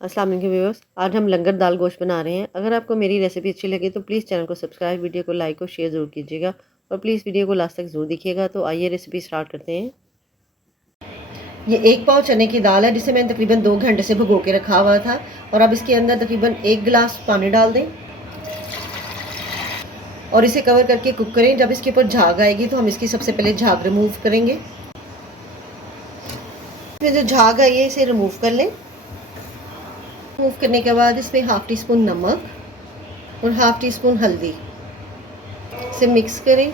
अस्सलाम वालेकुम व्यूअर्स, आज हम लंगर दाल गोश्त बना रहे हैं। अगर आपको मेरी रेसिपी अच्छी लगे तो प्लीज़ चैनल को सब्सक्राइब, वीडियो को लाइक और शेयर ज़रूर कीजिएगा और प्लीज़ वीडियो को लास्ट तक ज़रूर देखिएगा। तो आइए रेसिपी स्टार्ट करते हैं। ये 1 पाव चने की दाल है जिसे मैंने तकरीबन 2 घंटे से भिगो के रखा हुआ था और अब इसके अंदर तकरीबन 1 गिलास पानी डाल दें और इसे कवर करके कुक करें। जब इसके ऊपर झाग आएगी तो हम इसकी सबसे पहले झाग रिमूव करेंगे। इसमें जो झाग आई है इसे रिमूव कर लें। रिमूव करने के बाद इसमें हाफ़ टी स्पून नमक और हाफ़ टी स्पून हल्दी इसे मिक्स करें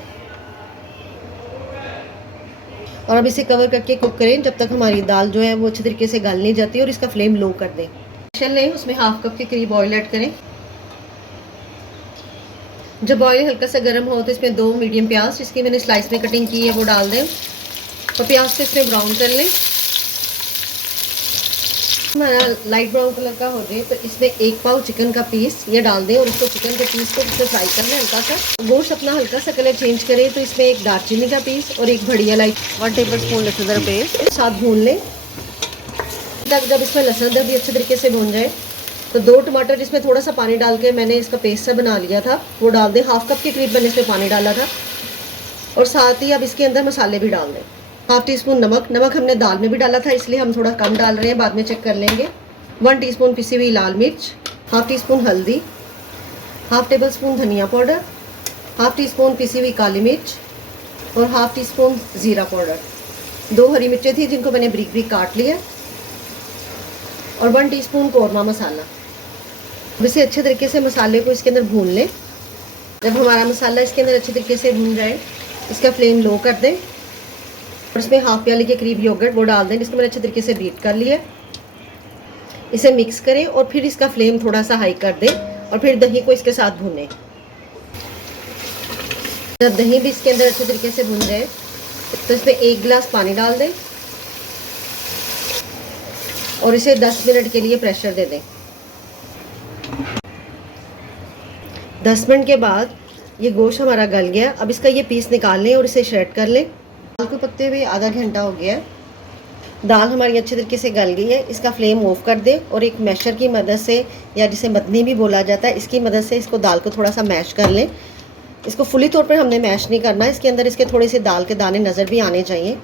और अब इसे कवर करके कुक करें जब तक हमारी दाल जो है वो अच्छे तरीके से गल नहीं जाती और इसका फ्लेम लो कर दें। चल लें, उसमें हाफ कप के करीब ऑयल ऐड करें। जब ऑयल हल्का सा गर्म हो तो इसमें 2 मीडियम प्याज जिसकी मैंने स्लाइस में कटिंग की है वो डाल दें और प्याज को इसमें ब्राउन कर लें। हमारा लाइट ब्राउन कलर का हो जाए तो इसमें 1 पाव चिकन का पीस ये डाल दें और इसको चिकन के पीस को इससे फ्राई कर लें हल्का सा। गोश्त अपना हल्का सा कलर चेंज करे तो इसमें एक दालचीनी का पीस और एक बड़ी इलायची 1 टेबलस्पून लहसुन अदरक पेस्ट साथ भून लें। तक जब इसमें लहसुन अदरक भी अच्छे तरीके से भून जाए तो 2 टमाटर जिसमें थोड़ा सा पानी डाल के मैंने इसका पेस्ट सा बना लिया था वो डाल दें। हाफ कप के करीब मैंने इसमें पानी डाला था और साथ ही अब इसके अंदर मसाले भी डाल दें। हाफ टी स्पून नमक हमने दाल में भी डाला था इसलिए हम थोड़ा कम डाल रहे हैं, बाद में चेक कर लेंगे। 1 टीस्पून पिसी हुई लाल मिर्च, हाफ टी स्पून हल्दी, हाफ टेबल स्पून धनिया पाउडर, हाफ टी स्पून पिसी हुई काली मिर्च और हाफ टी स्पून ज़ीरा पाउडर। 2 हरी मिर्चें थी जिनको मैंने ब्रिक ब्रिक काट लिया और 1 टीस्पून कौरमा मसाला। अब इसे अच्छे तरीके से मसाले को इसके अंदर भून लें। जब हमारा मसाला इसके अंदर अच्छे तरीके से भून जाए इसका फ्लेम लो कर दें और इसमें हाफ प्याली के करीब योगर्ट वो डाल दें जिसको मैंने अच्छे तरीके से बीट कर लिया। इसे मिक्स करें और फिर इसका फ्लेम थोड़ा सा हाई कर दें और फिर दही को इसके साथ भूनें। जब दही भी इसके अंदर अच्छे तरीके से भून जाए तो इसमें 1 गिलास पानी डाल दें और इसे 10 मिनट के लिए प्रेशर दे दें। 10 मिनट के बाद ये गोश्त हमारा गल गया। अब इसका ये पीस निकाल लें और इसे श्रेड कर लें। दाल को पकते हुए आधा घंटा हो गया। दाल हमारी अच्छे तरीके से गल गई है। इसका फ्लेम ऑफ कर दें और एक मैशर की मदद से या जिसे मदनी भी बोला जाता है इसकी मदद से इसको दाल को थोड़ा सा मैश कर लें। इसको फुली तौर पर हमने मैश नहीं करना, इसके अंदर इसके थोड़े से दाल के दाने नज़र भी आने चाहिए।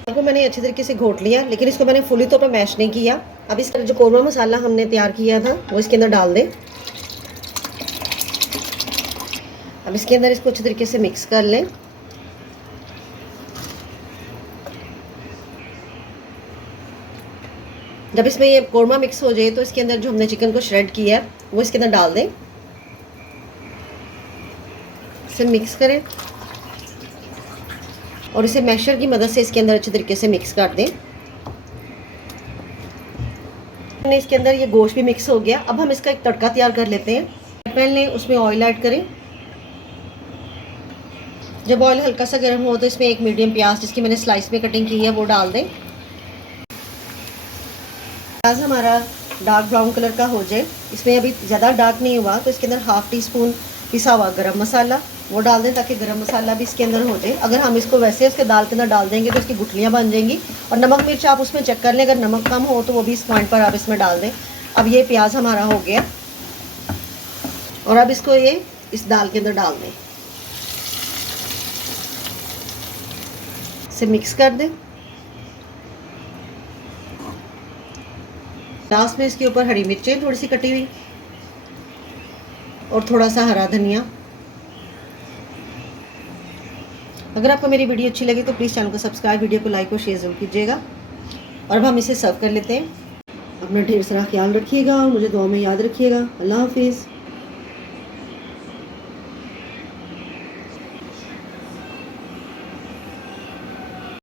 दाल को मैंने अच्छे तरीके से घोट लिया लेकिन इसको मैंने फुली तौर पर मैश नहीं किया। अब इसका जो कौरमा मसाला हमने तैयार किया था वो इसके अंदर डाल दें। अब इसके अंदर इसको अच्छे तरीके से मिक्स कर लें। जब इसमें ये कौरमा मिक्स हो जाए तो इसके अंदर जो हमने चिकन को श्रेड किया है वो इसके अंदर डाल दें। इसे मिक्स करें और इसे मैशर की मदद से इसके अंदर अच्छे तरीके से मिक्स कर दें। इसके अंदर ये गोश्त भी मिक्स हो गया। अब हम इसका एक तड़का तैयार कर लेते हैं। पैन लें, उसमें ऑयल ऐड करें। जब ऑयल हल्का सा गर्म हो तो इसमें एक मीडियम प्याज जिसकी मैंने स्लाइस में कटिंग की है वो डाल दें। प्याज हमारा डार्क ब्राउन कलर का हो जाए, इसमें अभी ज़्यादा डार्क नहीं हुआ तो इसके अंदर हाफ़ टी स्पून पिसा हुआ गरम मसाला वो डाल दें ताकि गरम मसाला भी इसके अंदर हो जाए। अगर हम इसको वैसे उसके दाल के अंदर डाल देंगे तो इसकी गुठलियाँ बन जाएंगी। और नमक मिर्च आप उसमें चेक कर लें, अगर नमक कम हो तो वो भी इस पॉइंट पर आप इसमें डाल दें। अब ये प्याज हमारा हो गया और अब इसको ये इस दाल के अंदर डाल दें। इसे मिक्स कर दें। लास्ट में इसके ऊपर हरी मिर्चें थोड़ी सी कटी हुई और थोड़ा सा हरा धनिया। अगर आपको मेरी वीडियो अच्छी लगी तो प्लीज़ चैनल को सब्सक्राइब, वीडियो को लाइक और शेयर ज़रूर कीजिएगा। और अब हम इसे सर्व कर लेते हैं। अपना ढेर सारा ख्याल रखिएगा और मुझे दुआ में याद रखिएगा। अल्लाह हाफिज़।